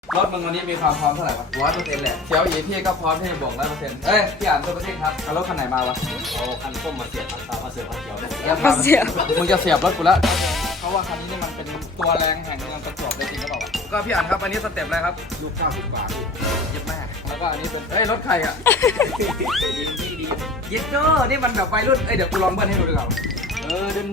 รถมึงวันนี้มีความพร้อมเท่าไหร่วะ100%แหละเชียวอีพี่ก็พร้อมที่จะบวก100%เอ้ยพี่อ่านตัวประเทศครับเอารถคันไหนมาวะเอาคันส้มมาเสียบคันขาวมาเสียบคันเขียวมาเสียบมึงจะเสียบรถกูแล้วเพราะว่าคันนี้นี่มันเป็นตัวแรงแห่งเมืองประจวบเลยจริงหรือเปล่าวะก็พี่อ่านครับอันนี้สเต็ปอะไรครับลูก90 บาทพี่เย็บแม่แล้วก็อันนี้เป็นเอ้ยรถใครอ่ะเย็ดโจ้นี่มันแบบวัยรุ่นเอ้ยเดี๋ยวกูลองเบิ้ลให้ดูดีกว่าดัน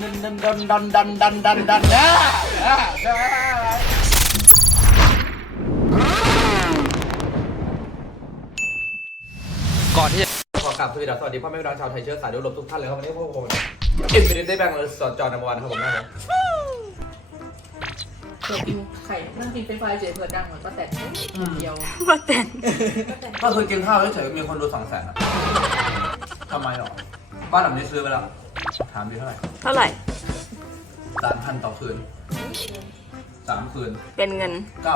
ก่อนที่ขอกราบสวัสดีพ่อแม่พี่น้องชาวไทยเชื้อสายโดยรวมทุกท่านเลยครับวันนี้พวกผมอินฟินิตี้แบงค์เลยสอนจอนัมเบอร์วันครับผมนะครับเผื่อกินไข่นั่งกินเป็นไฟเฉยเผื่อดังเหมือนป้าแตนเดียวมาแต่งก็คือกินข้าวเฉยๆมีคนดู200,000อ่ะทำไมหรอบ้านหลังนี้ซื้อไปแล้วถามดีเท่าไหร่เท่าไหร่ 3,000 ต่อคืน3 คืนเป็นเงิน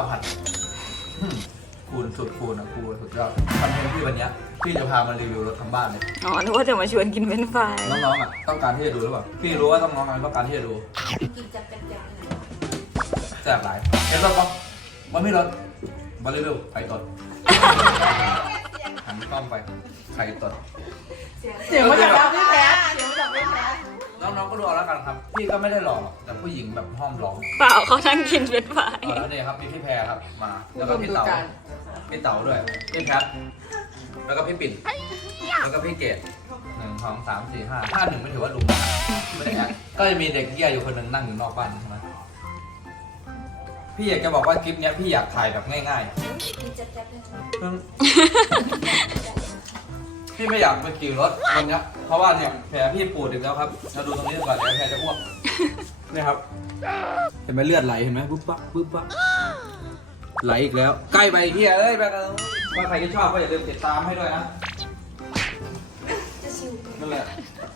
9,000คูณสุดคูณนะคูณสุดยอดคอนเทนต์ที่วันนี้พี่จะพามารีวิวรถทั้งบ้านเลยอ๋อ นึกว่าจะมาชวนกินเป็นไฟรายน้องๆอ่ะต้องการที่จะดูหรือเปล่าพี่รู้ว่าน้องๆต้องการที่จะดูกินจับเป็นจับแซ่บหลายเห็นรถปะมันไม่รถมารีวิวไข่ตดหันกล้องไปไข่ตดเสียงมาจากเราพี่แพทเสียงมาจากพี่แพทน้องๆก็ดูเอาแล้วกันครับพี่ก็ไม่ได้หล่อหรอกแต่ผู้หญิงแบบห้อมร้องเปล่าเขานั่งกินเป็นไฟรายแล้วเนี่ยครับมีพี่แพรครับมาแล้วก็พี่เต๋าด้วยพี่แพทแล้วก็พี่ปิ่นแล้วก็พี่เกด1 2 3 4 5 1ไม่ถือว่าลุงไม่ได้แอดก็จะมีเด็กเหี้ยอยู่คนหนึ่งนั่งอยู่นอกบ้านใช่ไหมพี่อยากจะบอกว่าคลิปเนี้ยพี่อยากถ่ายแบบง่ายๆกินจับจับเป็นพี่ไม่อยากไปขี่รถวันนี้เพราะว่าเนี่ยแผลพี่ปูดอีกแล้วครับเราดูตรงนี้ก่อนเดี๋ยวแผลจะอ้วกนี่ครับเห็นไหมเลือดไหลเห็นไหมปุ๊บปั๊บปุ๊บปั๊บไหลอีกแล้วใกล้ไปเฮียเอ้ยไปกันว่าใครที่ชอบก็อย่าลืมติดตามให้ด้วยนะนั่นแหละ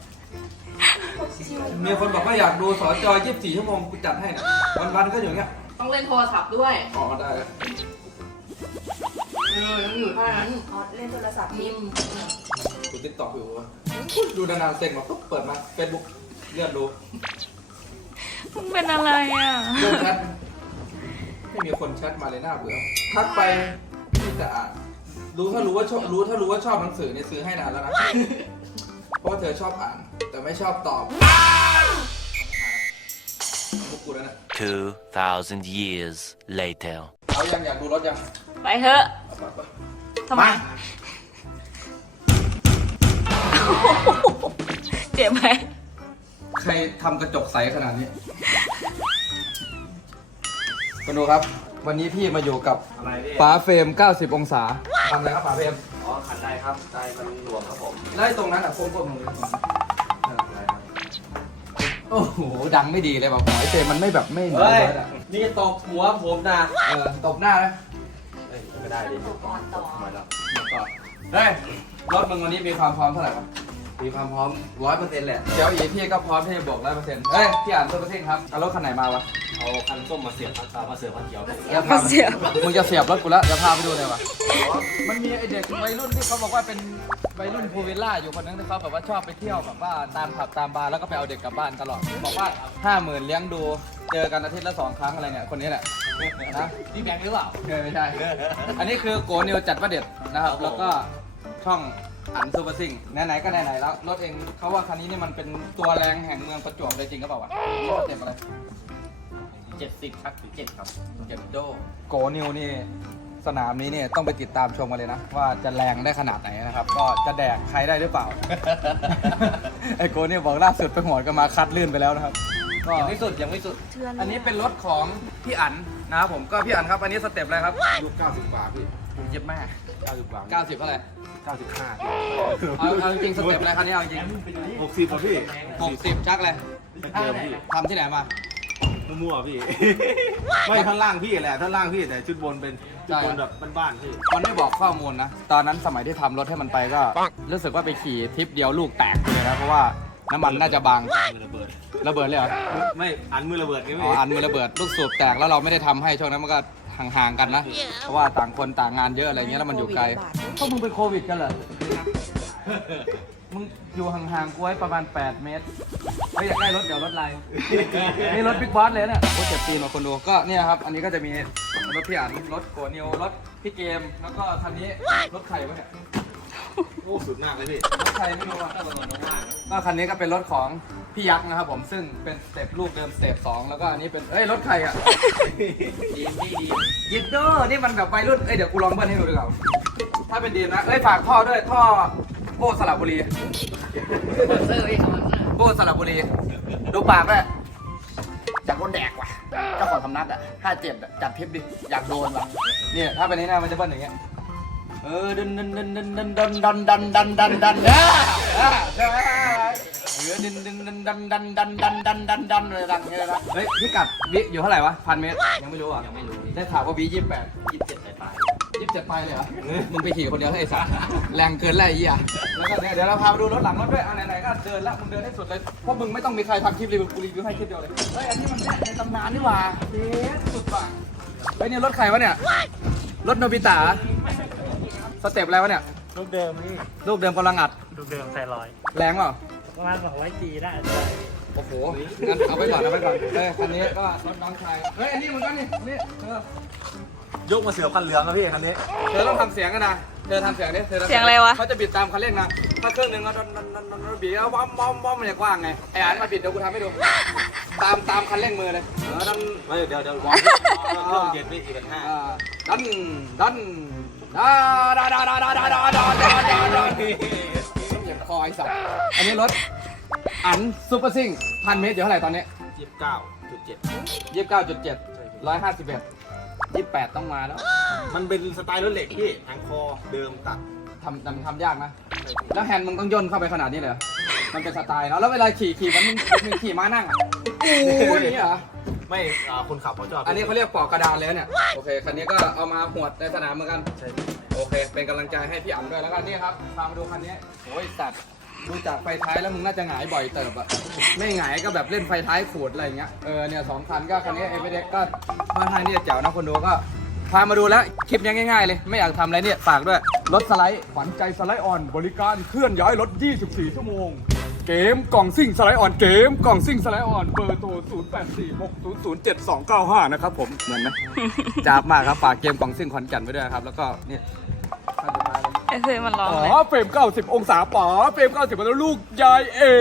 มีคนบอกว่าอยากดูสจ24 ชั่วโมงกูจัดให้นะวันๆก็อยู่เงี้ยต้องเล่นโทรศัพท์ด้วยออกมาได้ยังอยู่เท่านั้นอ๋อเล่นโทรศัพท์พิพิมมพ์ดูติ๊กต็อกอยู่วะดูนานๆเซ็งมาปุ๊บเปิดมาเฟซบุ๊กเลื่อนดูมึงเป็นอะไรอ่ะเรื่องแชทไม่มีคนแชทมาเลยน่าเบื่อทักไปที่จะอ่านถ้ารู้ว่าชอบหนังสือเนี่ยซื้อให้นานแล้วนะ เพราะว่าเธอชอบอ่าน แต่ไม่ชอบตอบพวกกูแล้วเนี่ย 2,000 years later เอายังอยากดูรถยังไปเถอะเอาไปทำไม เจ็บไหมใครทำกระจกใสขนาดนี้คุณดูครับ วันนี้พี่มาอยู่กับอะไรพี่ฝาเฟรม 90 องศาทำอะไรครับฝาเฟรมอ๋อขันได้ครับได้มันหลวมครับผมไล่ตรงนั้นอ่ะโค้งๆตรงนี้โอ้โหดังไม่ดีเลยแบบหอยเฟรมมันไม่แบบไม่เหมือนเฮ้ยรถอ่ะนี่ตบหัวผมนะตบหน้านะเฮ้ยไม่ได้ดิตบทำไมล่ะต่อเฮ้ยรถมึงวันนี้มีความพร้อมเท่าไหร่วะมีความพร้อม 100%แหละเดี๋ยวอีพี่ก็พร้อมที่จะบวก100%เฮ้ยพี่อ่านตัวประเทศครับเอารถคันไหนมาวะเอาคันส้มมาเสียบคันขาวมาเสียบคันเขียวมาเสียบมึงจะเสียบรถกูแล้วเดี๋ยวพาไปดูเลยวะมันมีไอเด็กวัยรุ่นที่เขาบอกว่าเป็นวัยรุ่นพูลวิลล่าอยู่คนนึงที่เขาแบบว่าชอบไปเที่ยวแบบว่าตามผับตามบาร์แล้วก็ไปเอาเด็กกลับบ้านตลอดบอกว่า 50,000เลี้ยงดูเจอกันอาทิตย์ละ2 ครั้งอะไรเนี่ยคนนี้แหละนะนี่แบงค์หรือเปล่าไม่ใช่ อันนี้คือโกนิวจัดประเด็ดนะครับ แล้วก็ช่องอันซูเปอร์ซิงไหนๆก็ไหนๆแล้วรถเองเขาว่าคันนี้นี่มันเป็นตัวแรงแห่งเมืองประจวบเลยจริงก็เปล่าวะนี่เต็มอะไร 70ชักถึง7ครับเจ็ดโดโกนิวนี่สนามนี้เนี่ยต้องไปติดตามชมกันเลยนะ ว่าจะแรงได้ขนาดไหนนะครับ ก็จะแดกใครได้หรือเปล่า ไอโกนิวบอกล่าสุดไปหวดกันมาคัดลื่นไปแล้วนะครับก็ยังไม่สุดยังไม่สุดอันนี้เป็นรถของพี่อั๋นนะครับผมก็พี่อั๋นครับอันนี้สเต็ปอะไรครับยุค90 บาทพี่เจ็บแม่ 90 บาท 90เท่าไหร่ 95 เอาจริงๆสเต็ปอะไรคันนี้เอาจริง 60ครับพี่ 60ชักเลยเดิมพี่ทำที่ไหนมามั่วๆพี่ ไม่ท่อนล่างพี่แหละท่อนล่างพี่แต่ชุดบนเป็นชุดบนแบบบ้านๆพี่มันไม่บอกข้อมูลนะ ตอนนั้นสมัยที่ทำรถให้มันไปก็ รู้สึกว่าไปขี่ทริปเดียวลูกแตกเลยนะ เพราะว่าน้ำมันน่าจะบางมือระเบิดระเบิดเลยเหรอไม่อันมือระเบิดนี่อ๋อพี่อันมือระเบิดลูกสูบแตกแล้วเราไม่ได้ทำให้ช่วงนั้นมันก็ห่างๆกันนะ เพราะว่าต่างคนต่างงานเยอะอะไรเงี้ยแล้วมันอยู่ไกลพวกมึงเป็นโควิดกันเหรอมึงอยู่ห่างๆกูไว้ประมาณ8 เมตรไม่อยากได้รถเดี๋ยวรถไลน์นี่รถบิ๊กบอสเลยเนี่ยโอ้เจ็บตีนมาคนดูก็เนี่ยครับอันนี้ก็จะมีรถพี่อันรถโกนิวรถพี่เกมแล้วก็คันนี้รถใครวะเนี่ยโอ้สุดมากเลยพี่รถใครไม่รู้อ่ะก็คันนี้ก็เป็นรถของพี่ยักษ์นะครับผมซึ่งเป็นสเต็ปลูกเดิมสเต็ป2แล้วก็อันนี้เป็นรถใครอ่ะดียิดเดอร์นี่มันแบบวัยรุ่นเดี๋ยวกูลองเบิ้ลให้ดูดีกว่าถ้าเป็นดีมนะฝากท่อด้วยท่อโบ้สระบุรีเซอร์พี่คำนั้นโบ้สระบุรีดูปากด้วยอยากโดนแดกว่ะเจ้าของสำนักอ่ะ57อ่ะจัดทริปดิอยากโดนว่ะเนี่ยถ้าเป็นนี้นะมันจะเบิ้ลอย่างเงี้ยดันเลยดังเงี้ยนะเฮ้ยพิกัดวิอยู่เท่าไหร่วะ1,000 เมตรยังไม่รู้อ่ะยังไม่รู้ได้ข่าวว่าวิ27 ไปเลยเหรอมึงไปขี่คนเดียวให้ไอ้สัสแรงเกินแล้วไอ้เหี้ยแล้วก็เนี่ยเดี๋ยวเราพาไปดูรถหลังรถด้วยไหนๆก็เดินละมึงเดินให้สุดเลยเพราะมึงไม่ต้องมีใครทำคลิปรีวิวกูรีวิวให้คลิปเดียวเลยเฮ้ยอันนี้มันในตำนานนี่หว่าเด็ดสุดป่ะเฮ้ยนี่รถใครวะเนี่ยรถโนบิตะสเต็ปอะไรวะเนี่ยลูกเดิมนี่ลูกเดิมกำลังอัดลูกเดิมใส่ลอยแรงเปล่าประมาณ200G ได้โอ้โหงั้นเอาไปก่อนคันนี้ก็รถน้องชายเฮ้ยอันนี้เหมือนกันนี่ยกมาเสือพันเหลืองครับพี่คันนี้เธอต้องทำเสียงกันนะเธอทำเสียงดิเสียงอะไรวะเขาจะบิดตามคันเร่งนะถ้าเครื่องหนึ่งก็ดนบีแล้วบ้อมมันจะกว้างไงไอ้อันมาบิดเดี๋ยวกูทำให้ดูตามคันเร่งมือเลยไม่เดี๋ยววางเครื่องเย็นพี่4,500 ดันเจ็บคอไอ้สัสอันนี้รถอันซูเปอร์ซิ่ง1,000 เมตรอยู่เท่าไหร่ตอนนี้ 29.7 29.7 151 28ต้องมาแล้วมันเป็นสไตล์รถเหล็กพี่ทางคอเดิมตัดทำยากนะแล้วแฮนด์มึงต้องย่นเข้าไปขนาดนี้เลยเหรอมันเป็นสไตล์เนาะแล้วเวลาขี่มันมึงขี่ม้านั่งอ่ะโอ้ยอย่างนี้เหรอไม่คนขับเขาจอดอันนี้เขาเรียกปอกกระดานเลยเนี่ยโอเคคันนี้ก็เอามาหวดในสนามเหมือนกันโอเคเป็นกำลังใจให้พี่อ๋ำด้วยแล้วกันนี่ครับพามาดูคันนี้โอ้ยสัตว์ดูจากไฟท้ายแล้วมึงน่าจะหงายบ่อยเติบอะไม่หงายก็แบบเล่นไฟท้ายขูดอะไรอย่างเงี้ยเนี่ย2 คันก็คันนี้เอเวอเรสต์ก็มาให้นี่แจ๋วนะคนดูก็พามาดูแล้วคลิปยังง่ายๆเลยไม่อยากทำอะไรเนี่ยฝากด้วยรถสไลด์ขวัญใจสไลด์ออนบริการเคลื่อนย้ายรถ24 ชั่วโมงเกมกล่องซิ่งสไลด์ออนเกมกล่องซิ่งสไลด์ออนเบอร์โทร0846007295นะครับผมเหมือนไหมจ้าบมากครับฝากเกมกล่องซิ่งขอนแก่นไว้ด้วยครับแล้วก็เนี่ยไอ้เคยมันร้องเลยเฟรม90 องศาป๋าเฟรม90แล้วลูกยายเอ๋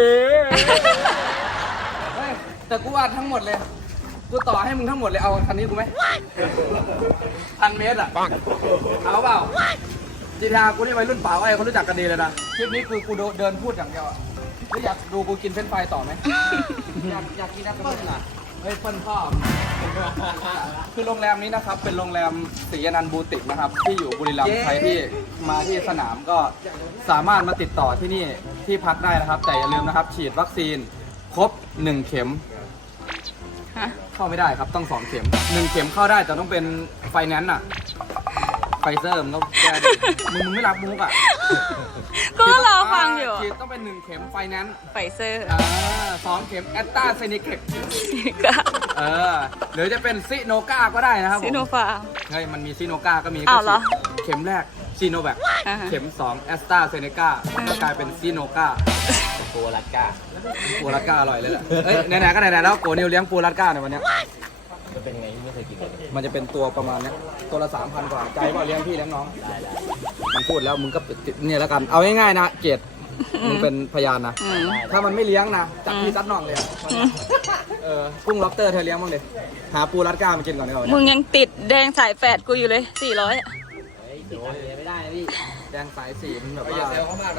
แต่กูวาดทั้งหมดเลยกูต่อให้มึงทั้งหมดเลยเอาคันนี้กูไหม1,000 เมตรอ่ะเอาเปล่าจีทากูนี่วัยรุ่นเปล่าไอ้เขารู้จักกันดีเลยนะคลิปนี้คือกูเดินพูดอย่างเดียวอ่ะแล้วอยากดูกูกินเฟรนช์ฟรายต่อไหมอยากกินแอปเปิ้ลอ่ะเฮ้ยเปิ้ลพ่อคือโรงแรมนี้นะครับเป็นโรงแรมศรีอนันต์บูติกนะครับที่อยู่บุรีรัมย์ใครที่มาที่สนามก็สามารถมาติดต่อที่นี่ที่พักได้นะครับแต่อย่าลืมนะครับฉีดวัคซีนครบ1 เข็มเข้าไม่ได้ครับต้อง2 เข็ม1 เข็มเข้าได้แต่ต้องเป็นไฟแนนซ์อ่ะไฟเซอร์มึงต้องแก้ดิมึงไม่รับมุกอ่ะก็รอฟังอยู่ฉีดต้องเป็น1 เข็มไฟแนนซ์ไฟเซอร์ 2 เข็มแอตตาเซเนเกตก็หรือจะเป็นซิโนกาก็ได้นะครับผมซิโนฟาร์มเฮ้ยมันมีซิโนกาก็มีอ้าวเหรอเข็มแรกซีโนแวคอ่าฮะเข็ม2แอสตราเซเนกาก็กลายเป็นซิโนกาโกลัดกาปูรัดก้าอร่อยเลยแหละเฮ้ยไหนๆก็ไหนๆแล้วโกนิวเลี้ยงปูรัดก้าในวันเนี้ยจะเป็นไงไม่เคยกินเลยมันจะเป็นตัวประมาณเนี้ยตัวละ 3,000 กว่าใจว่าเลี้ยงพี่เลี้ยงน้องมันพูดแล้วมึงก็ติดเนี่ยแล้วกันเอาง่ายๆนะเกดมึงเป็นพยานนะอืมถ้ามันไม่เลี้ยงนะจับพี่ซัดน่องเลยอะกุ้งล็อบสเตอร์เธอเลี้ยงบ้างดิหาปูรัดก้ามากินก่อนดีกว่ามึงยังติดแดงสายแฝดกูอยู่เลย400อะไม่ได้พี่แดงสายสีมันแบบว่า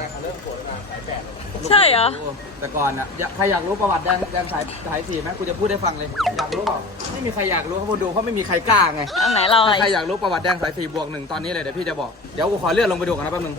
ใช่เหรอแต่ก่อนอะใครอยากรู้ประวัติแดงสายสีไหมกูจะพูดให้ฟังเลยอยากรู้เปล่าไม่มีใครอยากรู้เขาดูเพราะไม่มีใครกล้าไงเอาไหนเราอะไรถ้าใครอยากรู้ประวัติแดงสายสี+1ตอนนี้เลยเดี๋ยวพี่จะบอกเดี๋ยวกูขอเลื่อนลงไปดูกันนะแป๊บนึง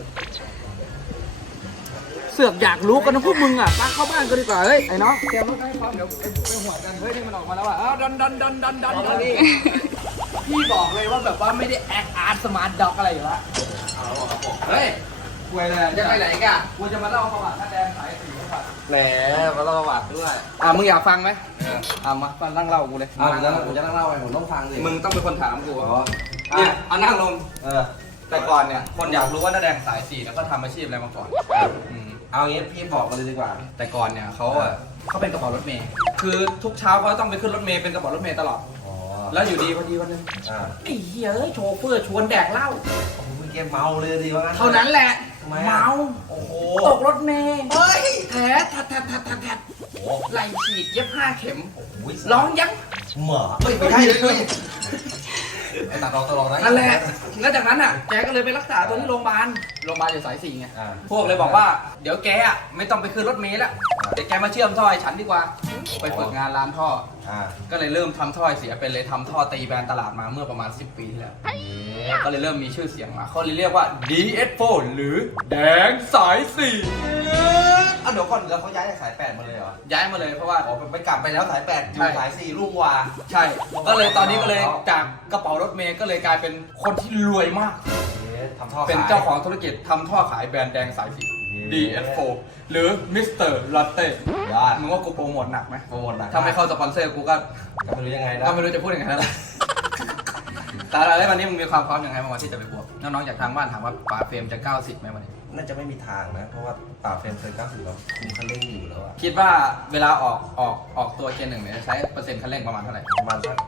เสือกอยากรู้กันนะพวกมึงอ่ะตั้งเข้าบ้านก็ดีกว่าเฮ้ยไอ้น้องเตรียมรถให้พร้อมเดี๋ยวไปหัวกันเฮ้ยนี่มันออกมาแล้วอ่ะดันนี่พี่บอกเลยว่าแบบว่าไม่ได้แอคอาร์ตสมาร์ทด็อกอะไรอยู่ละเฮ้ยกูเลยจะไปไหนกันกูจะมาเล่าประวัติแดงสายสีประวัติแหมมาเล่าประวัติด้วยมึงอยากฟังไหมมานั่งเล่ากูเลยผมจะนั่งเล่าไปผมต้องฟังสิมึงต้องเป็นคนถามกูเนี่ยนั่งลงแต่ก่อนเนี่ยคนอยากรู้ว่าน้าแดงสายสีเนี่ยเขาทำอาชีพอะไรมาก่อนเอางี้พี่บอกมาเลยดีกว่าแต่ก่อนเนี่ยเขาเป็นกระเป๋ารถเมย์คือทุกเช้าเขาต้องไปขึ้นรถเมย์เป็นกระเป๋ารถเมย์ตลอดอ๋อแล้วอยู่ดีพอดีวันนึงอ่าไอ้เหี้ยโชเฟอร์ชวนแดกเหล้าโอ้โหเกมเมาเลยดีว่างั้นเท่านั้นแหละทำไมเมาโอ้โหตกรถเมย์เฮ้ยแผลแทดโอ้โหไหล่ฉีกเย็บ5 เข็มโอ้โหร้องยังเหม่อเฮ้ยไม่ใช่เลยไอ้ตัดรองตลอดนะนั่นแหละแล้วจากนั้นอ่ะแกก็เลยไปรักษาตัวที่โรงพยาบาลอยู่สาย4ไงอ่าพวกเลยบอกว่าเดี๋ยวแกอ่ะไม่ต้องไปขึ้นรถเมล์แล้วเดี๋ยวแกมาเชื่อมท่อให้ฉันดีกว่า ไปฝึกงานร้านท่ออ่าก็เลยเริ่มทำท่อให้เสียเป็นเลยทำท่อตีแบรนด์ตลาดมาเมื่อประมาณ10 ปีที่แล้ว ก็เลยเริ่มมีชื่อเสียงมาเขาเลยเรียกว่า DS4 หรือแดงสาย4 เอาเดี๋ยวก่อนแล้วเขาย้ายจากสาย8มาเลยเหรอย้ายมาเลยเพราะว่าอ๋อไปกลับไปแล้วสาย8อยู่สาย4รุ่งวาใช่ ก็เลยตอนนี้ก็เลยจากกระเป๋ารถเมล์ก็เลยกลายเป็นคนที่รวยมากทำท่อเป็นเจ้าของธุรกิจทำท่อขายแบรนด์แดงสายสี DS4 หรือ Mr. Latte มึงว่ากูโปรโมทหนักไหมโปรโมทหนักถ้าไม่เข้าสปอนเซอร์กูก็ก็ไม่รู้ยังไงนะก็ไม่รู้จะพูดยังไงแล้วล่ะ แต่อะไรวันนี้มึงมีความพร้อมยังไงบ้างวะที่จะไปบวกน้องๆจากทางบ้านถามว่าป๋าเฟรมจะ90ไหมวันนี้น่าจะไม่มีทางนะ เพราะว่าป่าเฟรมเคย90แล้วคุมคันเร่งอยู่แล้วอะคิดว่าเวลาออกตัวเกียร์หนึ่งเนี่ยใช้เปอร์เซ็นต์คันเร่งประมาณเท่าไหร่ประมาณสัก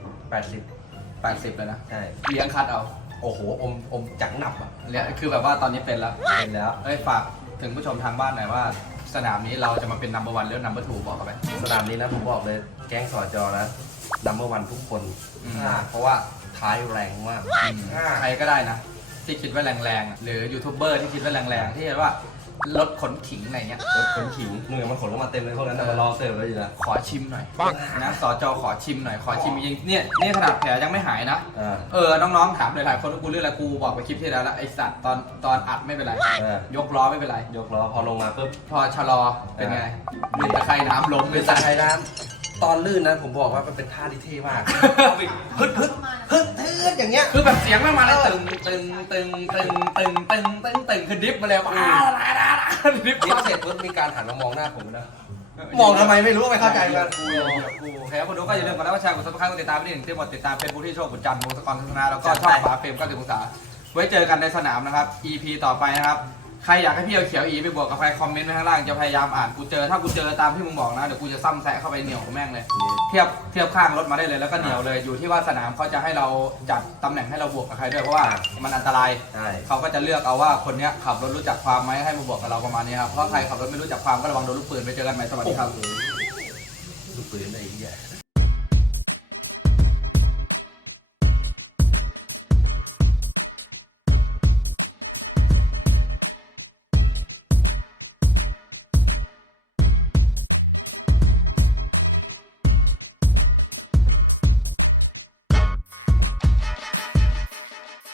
80 80เลยนะใช่เลี้ยงคัดเอาโอ้โหอมจังหนับอ่ะเนี่ยคือแบบว่าตอนนี้เป็นแล้วเป็นแล้วเอ้ยฝากถึงผู้ชมทางบ้านหน่อยว่า สนามนี้เราจะมาเป็น number 1หรือ number 2บอกกันไปสนามนี้นะผมบอกเลยแก๊งสอจอนะnumber 1ทุกคนอืมเพราะว่าท้ายแรงมากใครก็ได้นะ ที่คิดว่าแรงๆหรือยูทูบเบอร์ที่คิดว่าแรงๆที่เรียกว่ารถขนขิงอะไรเงี้ยรถขนขิงหน่วยมันขนลงมาเต็มเลยพวกนั้นแต่มารอเสิร์ฟแล้วอยู่นะขอชิมหน่อยนะสจขอชิมหน่อยขอชิมจริงๆเนี่ยนี่ขนาดแผลยังไม่หายนะ น้องๆถามหลายๆคนว่ากูเรื่องอะไรกูบอกไปคลิปที่แล้วละไอสัตว์ตอนอัดไม่เป็นไร ยกล้อไม่เป็นไรยกล้อพอลงมาปุ๊บพอชะลอเป็นไงลื่นตะไคร่น้ำล้มเป็นสายไทยน้ำตอนลื่นนะผมบอกว่ามันเป็นท่าที่เท่มากฮึดอย่างเงี้ยคือแบบเสียงไม่มาเลยตึงคือดิฟมาเลยดิฟดิฟเสร็จปุ๊บมีการหันมามองหน้าผมนะมองทำไมไม่รู้ไม่เข้าใจเหมือนกันกูโอเคคนดูก็อย่าลืมกดไลค์กดแชร์กดซับสไครต์กดติดตามไปที่หนึ่งที่หมดติดตามเป็นผู้ที่โชคบุญจันทร์วงศกรทัศนาแล้วก็ช่องฝาเฟรม90 องศาไว้เจอกันในสนามนะครับ EP ต่อไปนะครับใครอยากให้พี่เอาเขียวอีไปบวกกับใครคอมเมนต์ไว้ข้างล่างจะพยายามอ่านกูเจอถ้ากูเจอตามที่มึงบอกนะเดี๋ยวกูจะซ้ำแซะเข้าไปเหนียวกับแม่งเลยเทียบข้างรถมาได้เลยแล้วก็เหนียวเลยอยู่ที่ว่าสนามเขาจะให้เราจัดตำแหน่งให้เราบวกกับใครด้วยเพราะว่ามันอันตรายใช่เขาก็จะเลือกเอาว่าคนเนี้ยขับรถรู้จักความไหมให้มาบวกกับเราประมาณนี้ครับเพราะใครขับรถไม่รู้จักความก็ระวังโดนลูกปืนไปเจอกันใหม่สวัสดีครับดูปืนอะไรอย่างเงี้ย